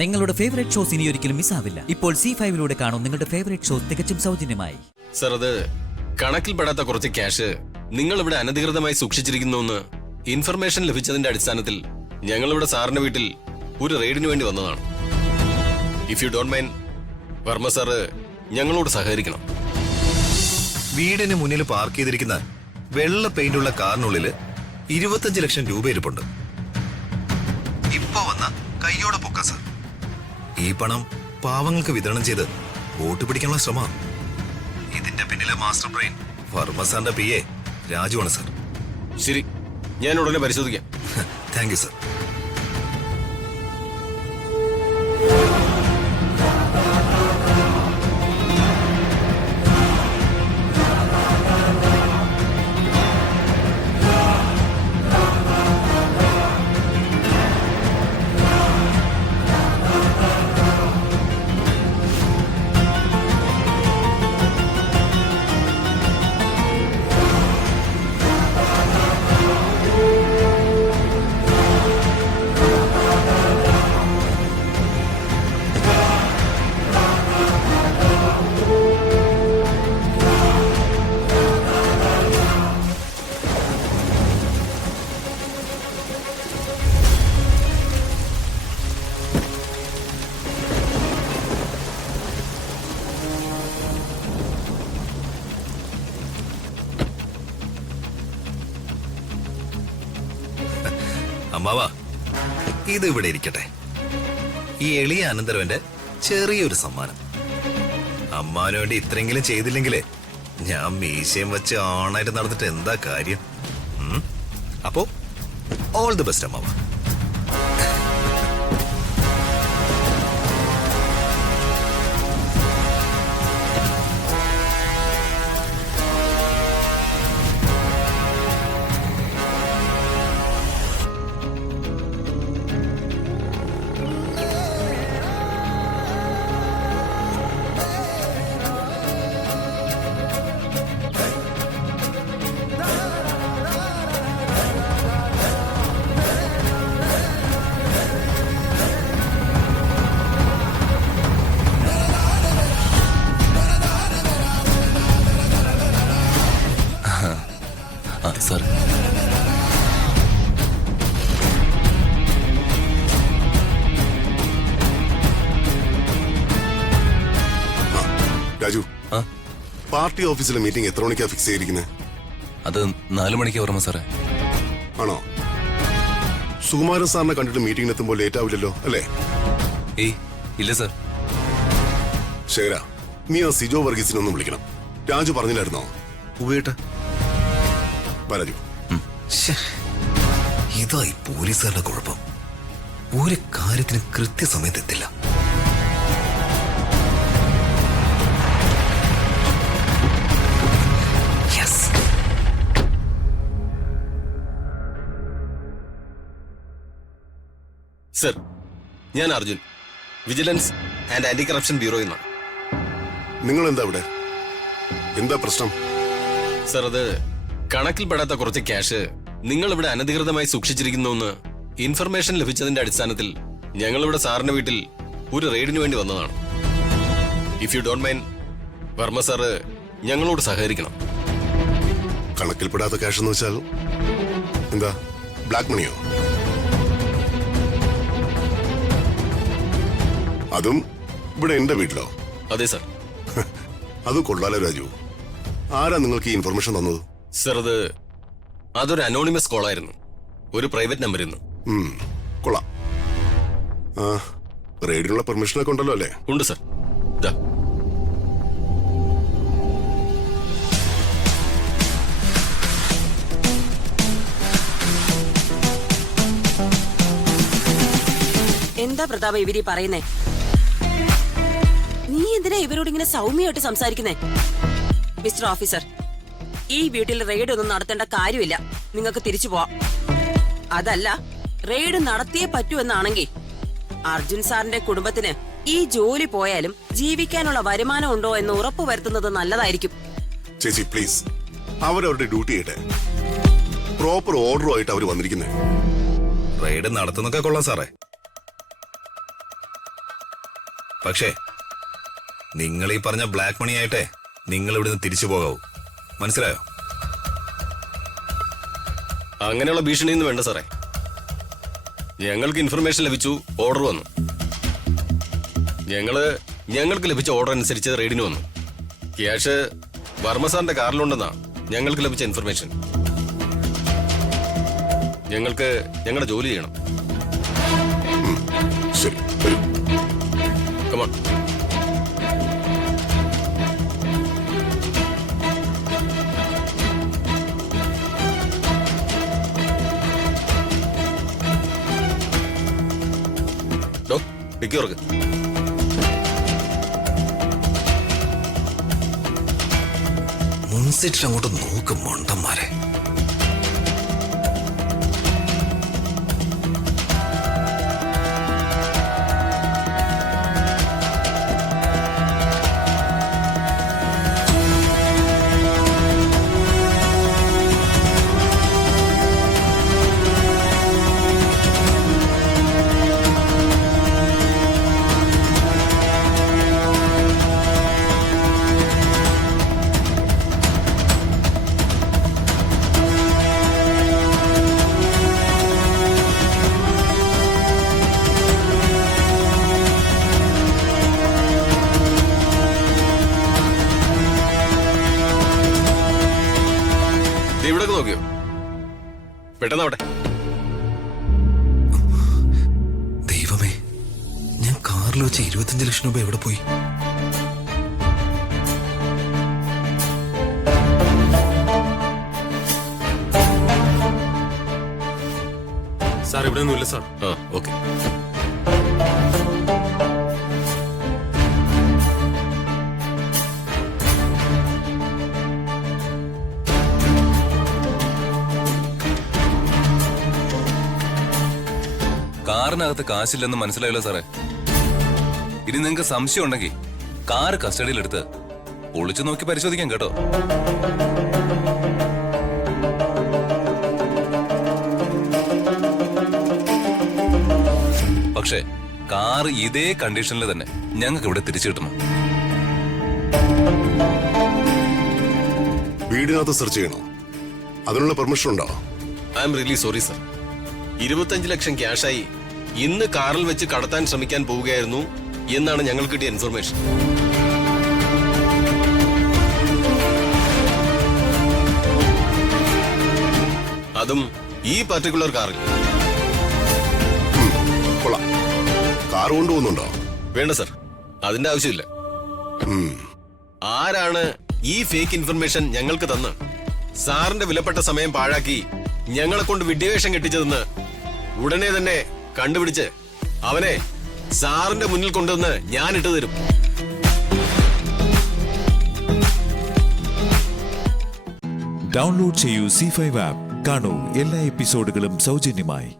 നിങ്ങളുടെ favourite shows ഇനി ഒരിക്കലും മിസ്സാവില്ല. ഇപ്പോൾ C5 കാണും നിങ്ങളുടെ ഫേവറേറ്റ് ഷോസ് തികച്ചും സൗജന്യമായി. സർ, അത് കണക്കിൽപ്പെടാത്ത കുറച്ച് ക്യാഷ് നിങ്ങൾ ഇവിടെ അനധികൃതമായി സൂക്ഷിച്ചിരിക്കുന്നുവെന്ന് ഇൻഫർമേഷൻ ലഭിച്ചതിന്റെ അടിസ്ഥാനത്തിൽ ഞങ്ങളിവിടെ സാറിന്റെ വീട്ടിൽ ഒരു റെയ്ഡിന് വേണ്ടി വന്നതാണ്. If you don't mind, Varma sir ഞങ്ങളോട് സഹകരിക്കണം. വീടിന് മുന്നിൽ പാർക്ക് ചെയ്തിരിക്കുന്ന വെള്ള പെയിന്റുള്ള കാറിനുള്ളിൽ 25 ലക്ഷം രൂപ ഇരിപ്പുണ്ട്. ഇപ്പൊ വന്ന കൈയോടെ പൊക്ക സാർ. ഈ പണം പാവങ്ങൾക്ക് വിതരണം ചെയ്ത് വോട്ട് പിടിക്കാനുള്ള ശ്രമമാണ്. ഇതിന്റെ പിന്നിലെ മാസ്റ്റർ ബ്രെയിൻ വർമ്മ സാറിന്റെ PA രാജുവാണ് സാർ. ശരി, ഞാൻ ഉടനെ പരിശോധിക്കാം. Thank you sir. അമ്മാവാ, ഇത് ഇവിടെ ഇരിക്കട്ടെ. ഈ എളിയ അനന്തരവന്റെ ചെറിയൊരു സമ്മാനം. അമ്മാവന് വേണ്ടി ഇത്രയെങ്കിലും ചെയ്തില്ലെങ്കിലേ ഞാൻ മീശയും വെച്ച് ഓണായിട്ട് നടന്നിട്ട് എന്താ കാര്യം? അപ്പോ ഓൾ ദി ബെസ്റ്റ് അമ്മാവ. സാർ, രാജു, പാർട്ടി ഓഫീസിലെ മീറ്റിംഗ് എത്ര മണിക്കാ ഫിക്സ് ചെയ്തിരിക്കുന്നത്? അത് 4 മണിക്ക് ഓർമ്മ സാറേ. ആണോ? സുകുമാരൻ സാറിനെ കണ്ടിട്ട് മീറ്റിംഗിന് എത്തുമ്പോൾ ലേറ്റ് ആവില്ലല്ലോ അല്ലേ? ഏയ് ഇല്ല സാർ. ശേഖര, നീ ആ സിജോ വർഗീസിനൊന്നും വിളിക്കണം. രാജു പറഞ്ഞില്ലായിരുന്നോ? ഉപേട്ട രാജു, ഇതായി പോലീസുകാരുടെ കുഴപ്പം. ഒരു കാര്യത്തിന് കൃത്യസമയത്ത് എത്തില്ല. സർ, ഞാൻ Arjun, vigilance and anti corruption ബ്യൂറോയിൽ നിന്നാണ്. നിങ്ങൾ എന്താ ഇവിടെ? എന്താ പ്രശ്നം? സർ, അത് കണക്കിൽപ്പെടാത്ത കുറച്ച് ക്യാഷ് നിങ്ങൾ ഇവിടെ അനധികൃതമായി സൂക്ഷിച്ചിരിക്കുന്നുവെന്ന് ഇൻഫർമേഷൻ ലഭിച്ചതിന്റെ അടിസ്ഥാനത്തിൽ ഞങ്ങളിവിടെ സാറിന്റെ വീട്ടിൽ ഒരു റെയ്ഡിന് വേണ്ടി വന്നതാണ്. If you don't mind, Varma sir ഞങ്ങളോട് സഹകരിക്കണം. കണക്കിൽപ്പെടാത്ത ക്യാഷ് എന്ന് വെച്ചാൽ എന്താ? ബ്ലാക്ക് മണിയോ? അതും ഇവിടെ എന്റെ വീട്ടിലോ? അതെ സാർ. അത് കൊള്ളാലോ രാജു. ആരാ നിങ്ങൾക്ക് ഈ ഇൻഫർമേഷൻ തന്നത്? സർ, അതൊരു അനോണിമസ് കോളായിരുന്നു, ഒരു പ്രൈവറ്റ് നമ്പറിൽ നിന്ന്. കൊള്ളാം. ആ, റെയ്ഡിനുള്ള പെർമിഷനൊക്കെ ഉണ്ടല്ലോ അല്ലേ? ഉണ്ട് സർ. എന്താ പ്രതാപ ഇവരീ പറയുന്നേ? നീ എന്തിനാ ഇവരോട് ഇങ്ങനെ സൗമ്യമായിട്ട് സംസാരിക്കുന്നേ? മിസ്റ്റർ ഓഫീസർ, ഈ വീട്ടിൽ റെയ്ഡ് ഒന്നും നടത്തേണ്ട കാര്യമില്ല. നിങ്ങൾക്ക് തിരിച്ചു പോവാം. അതല്ല, റെയ്ഡ് നടത്തിയേ പറ്റൂ എന്നാണെങ്കിൽ അർജുൻ സാറിന്റെ കുടുംബത്തിന് ഈ ജോലി പോയാലും ജീവിക്കാനുള്ള വരുമാനം ഉണ്ടോ എന്ന് ഉറപ്പ് വരുത്തുന്നത് നല്ലതായിരിക്കും. ചേച്ചി പ്ലീസ്, അവരവരുടെ ഡ്യൂട്ടി ചെയ്യട്ടെ. പ്രോപ്പർ ഓർഡറുമായിട്ട് അവർ വന്നിരിക്കുന്നത്. റെയ്ഡ് നടത്തുന്നൊക്കെ കൊള്ളാം സാറേ. പക്ഷേ നിങ്ങൾ ഈ പറഞ്ഞ ബ്ലാക്ക് മണി ആയിട്ടേ നിങ്ങൾ ഇവിടുന്ന് തിരിച്ചു പോകാവൂ. മനസ്സിലായോ? അങ്ങനെയുള്ള ഭീഷണിയൊന്നും വേണ്ട സാറേ. ഞങ്ങൾക്ക് ഇൻഫർമേഷൻ ലഭിച്ചു, ഓർഡർ വന്നു. ഞങ്ങൾക്ക് ലഭിച്ച ഓർഡർ അനുസരിച്ച് റെയ്ഡിന് വന്നു. ക്യാഷ് വർമ്മ സാറിന്റെ കാറിലുണ്ടെന്നാ ഞങ്ങൾക്ക് ലഭിച്ച ഇൻഫർമേഷൻ. ഞങ്ങൾക്ക് ഞങ്ങളുടെ ജോലി ചെയ്യണം. ശരി, വരൂ. കമോൺ. ഡിക്കി തുറക്ക്. മുൻസിറ്റ് അങ്ങോട്ട് നോക്കും മൊണ്ടന്മാരെ. ഇവിടെ നോക്കിയോ? പെട്ടെന്നാവട്ടെ. ദൈവമേ, ഞാൻ കാറിൽ വെച്ച് 25 ലക്ഷം രൂപ എവിടെ പോയി? സാർ ഇവിടെ ഒന്നുമില്ല സാർ. ആ, ഓക്കെ. കാറിനകത്ത് കാശില്ലെന്ന് മനസ്സിലായല്ലോ സാറേ. ഇനി നിങ്ങൾക്ക് സംശയം ഉണ്ടെങ്കിൽ കാർ കസ്റ്റഡിയിലെടുത്ത് ഒളിച്ചു നോക്കി പരിശോധിക്കാം കേട്ടോ. പക്ഷേ കാർ ഇതേ കണ്ടീഷനിൽ തന്നെ ഞങ്ങൾക്ക് ഇവിടെ തിരിച്ചു കിട്ടണം. വീടിനകത്ത് സെർച്ച് ചെയ്യണോ? അതിനുള്ള പെർമിഷൻ ഉണ്ടോ? I am really sorry sir. 25 ലക്ഷം ക്യാഷായി ഇന്ന് കാറിൽ വെച്ച് കടത്താൻ ശ്രമിക്കാൻ പോവുകയായിരുന്നു എന്നാണ് ഞങ്ങൾ കിട്ടിയ ഇൻഫർമേഷൻ. അതും ഈ പർട്ടിക്കുലർ കാറിൽ. കൊള്ളാം. കാർ കൊണ്ടുപോകുന്നുണ്ടോ? വേണ്ട സർ, അതിന്റെ ആവശ്യമില്ല. ആരാണ് ഈ ഫേക്ക് ഇൻഫർമേഷൻ ഞങ്ങൾക്ക് തന്ന് സാറിന്റെ വിലപ്പെട്ട സമയം പാഴാക്കി ഞങ്ങളെ കൊണ്ട് വിഡ്ഢിവേഷം കെട്ടിച്ചതെന്ന് ഉടനെ തന്നെ കണ്ടുപിടിച്ച് അവനെ സാറിന്റെ മുന്നിൽ കൊണ്ടുവന്ന് ഞാൻ ഇട്ടുതരും. ഡൗൺലോഡ് ചെയ്യൂ C5 ആപ്പ്. കാണൂ എല്ലാ എപ്പിസോഡുകളും സൗജന്യമായി.